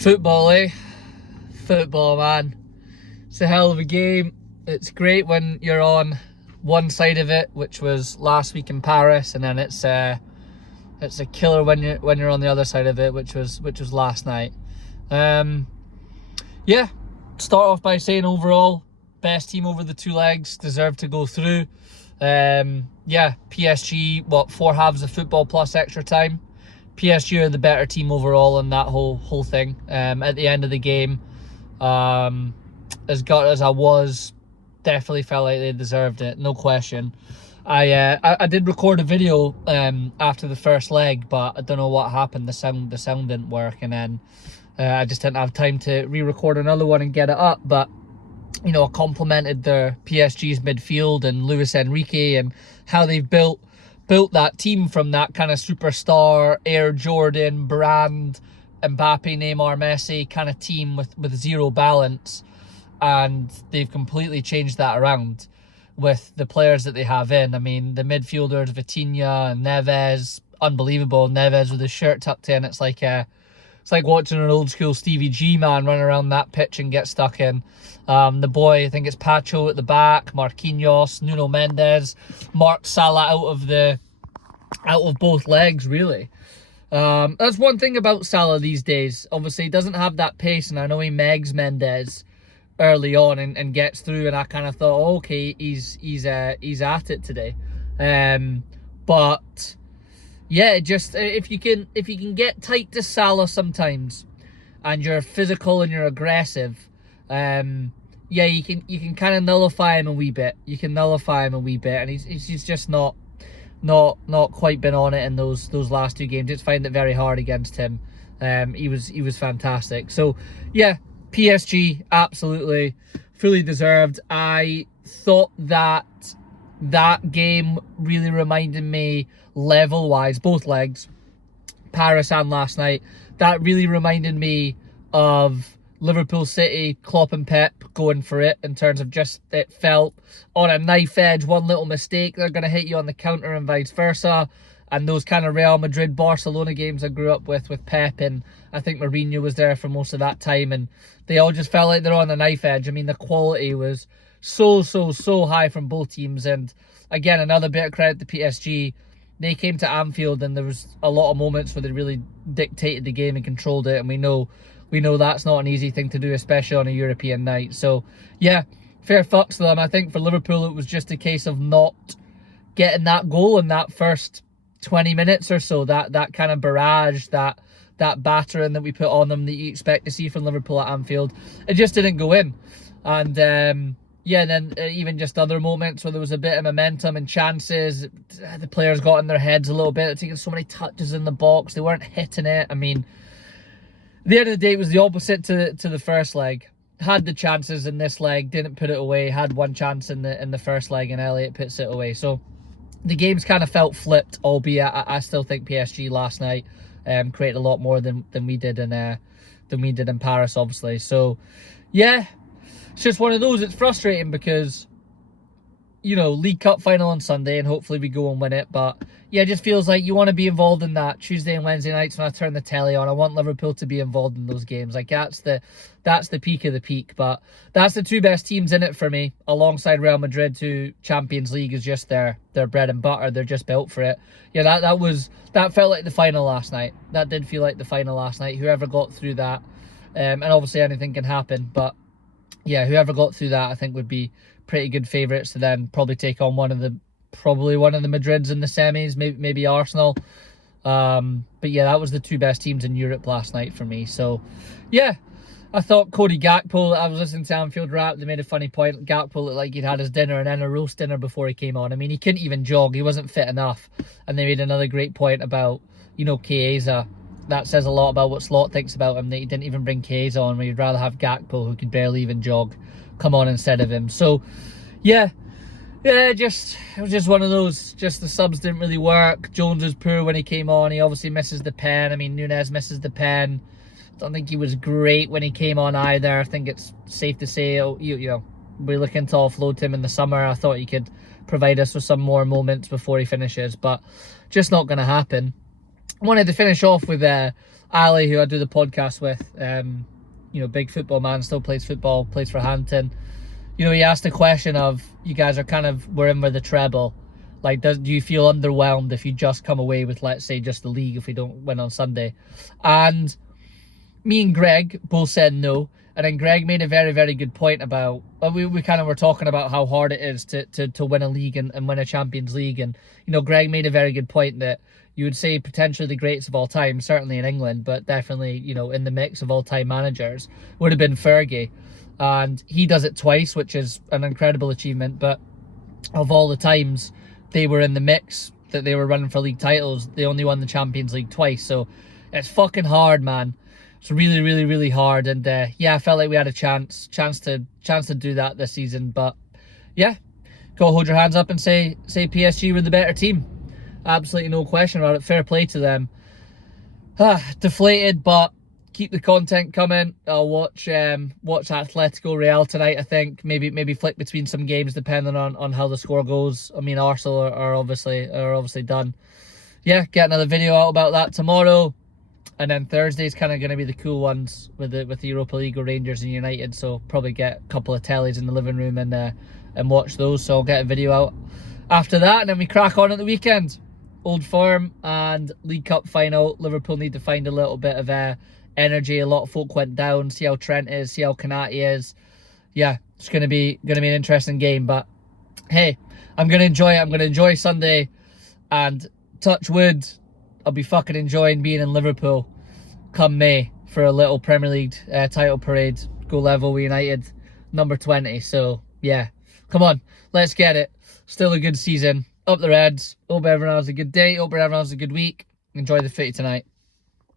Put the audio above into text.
Football, eh? Football, man. It's a hell of a game. It's great when you're on one side of it, which was last week in Paris, and then it's a killer when you're on the other side of it, which was last night. Yeah. Start off by saying overall, best team over the two legs, deserved to go through. PSG, 4 halves of football plus extra time. PSG are the better team overall in that whole thing. At the end of the game, as gut as I was, definitely felt like they deserved it, no question. I did record a video after the first leg, but I don't know what happened. The sound didn't work, and then I just didn't have time to re-record another one and get it up. But I complimented the PSG's midfield and Luis Enrique and how they've built that team from that kind of superstar Air Jordan brand, Mbappe, Neymar, Messi kind of team with zero balance, and they've completely changed that around with the players that they have in. I mean, the midfielders, Vitinha and Neves, unbelievable. Neves with his shirt tucked in. It's like watching an old school Stevie G man run around that pitch and get stuck in. The boy, I think it's Pacho at the back, Marquinhos, Nuno Mendes, marked Salah out of both legs, really. That's one thing about Salah these days. Obviously, he doesn't have that pace, and I know he megs Mendes early on and gets through, and I kind of thought, oh, okay, he's at it today. But yeah, just if you can get tight to Salah sometimes, and you're physical and you're aggressive, you can kind of nullify him a wee bit. You can nullify him a wee bit, and he's just not quite been on it in those last two games. Just find it very hard against him. He was fantastic. So yeah, PSG absolutely fully deserved. I thought that game really reminded me level-wise, both legs, Paris and last night, that really reminded me of Liverpool City, Klopp and Pep going for it in terms of just, it felt on a knife edge. One little mistake, they're going to hit you on the counter and vice versa. And those kind of Real Madrid, Barcelona games I grew up with Pep, and I think Mourinho was there for most of that time, and they all just felt like they're on the knife edge. I mean, the quality was so high from both teams. And again, another bit of credit to PSG. They came to Anfield, and there was a lot of moments where they really dictated the game and controlled it, and we know that's not an easy thing to do, especially on a European night. So yeah, fair fucks to them. I think for Liverpool, it was just a case of not getting that goal in that first 20 minutes or so, that kind of barrage, that battering that we put on them that you expect to see from Liverpool at Anfield. It just didn't go in. And then even just other moments where there was a bit of momentum and chances, the players got in their heads a little bit. They're taking so many touches in the box, they weren't hitting it. I mean, at the end of the day, it was the opposite to the first leg. Had the chances in this leg, didn't put it away. Had one chance in the first leg, and Elliott puts it away. So the game's kind of felt flipped, albeit I still think PSG last night created a lot more than we did in Paris, obviously. So yeah, it's just one of those. It's frustrating because, League Cup final on Sunday, and hopefully we go and win it. But yeah, it just feels like you want to be involved in that. Tuesday and Wednesday nights when I turn the telly on, I want Liverpool to be involved in those games. Like that's the peak of the peak. But that's the two best teams in it for me, alongside Real Madrid, who Champions League is just their bread and butter. They're just built for it. Yeah, that felt like the final last night. That did feel like the final last night. Whoever got through that, and obviously anything can happen, but yeah, whoever got through that, I think would be pretty good favourites to then probably take on one of the Madrids in the semis, maybe Arsenal. But yeah, that was the two best teams in Europe last night for me. So yeah, I thought Cody Gakpo, I was listening to Anfield Rap, they made a funny point. Gakpo looked like he'd had his dinner and then a roast dinner before he came on. I mean, he couldn't even jog, he wasn't fit enough. And they made another great point about, Chiesa. That says a lot about what Slot thinks about him, that he didn't even bring Chiesa on, where you'd rather have Gakpo, who could barely even jog, come on instead of him. So yeah, it was just one of those. Just the subs didn't really work. Jones was poor when he came on. He obviously misses the pen. I mean, Nunez misses the pen. Don't think he was great when he came on either. I think it's safe to say, we're looking to offload him in the summer. I thought he could provide us with some more moments before he finishes, but just not going to happen. Wanted to finish off with a Ali, who I do the podcast with, big football man, still plays football, plays for Hampton. He asked the question of, you guys are we're in with the treble. Like, do you feel underwhelmed if you just come away with, let's say, just the league if we don't win on Sunday? And me and Greg both said no. And then Greg made a very, very good point about, we kind of were talking about how hard it is to win a league and win a Champions League. And, Greg made a very good point that you would say potentially the greats of all time, certainly in England, but definitely, in the mix of all-time managers, would have been Fergie. And he does it twice, which is an incredible achievement. But of all the times they were in the mix that they were running for league titles, they only won the Champions League twice. So it's fucking hard, man. It's really, really, really hard. And I felt like we had a chance to do that this season. But yeah, go hold your hands up and say PSG were the better team. Absolutely no question about it. Fair play to them. Deflated, but keep the content coming. I'll watch Atletico Real tonight, I think. Maybe flick between some games depending on how the score goes. I mean, Arsenal are obviously done. Yeah, get another video out about that tomorrow. And then Thursday's kind of going to be the cool ones with the Europa League or Rangers and United. So probably get a couple of tellies in the living room and watch those. So I'll get a video out after that, and then we crack on at the weekend. Old Firm and League Cup final. Liverpool need to find a little bit of energy. A lot of folk went down. See how Trent is. See how Kanati is. Yeah, it's gonna be an interesting game. But hey, I'm gonna enjoy it. I'm gonna enjoy Sunday, and touch wood, I'll be fucking enjoying being in Liverpool come May for a little Premier League title parade. Go level with United, number 20. So yeah, come on, let's get it. Still a good season. Up the Reds. Hope everyone has a good day. Hope everyone has a good week. Enjoy the footy tonight.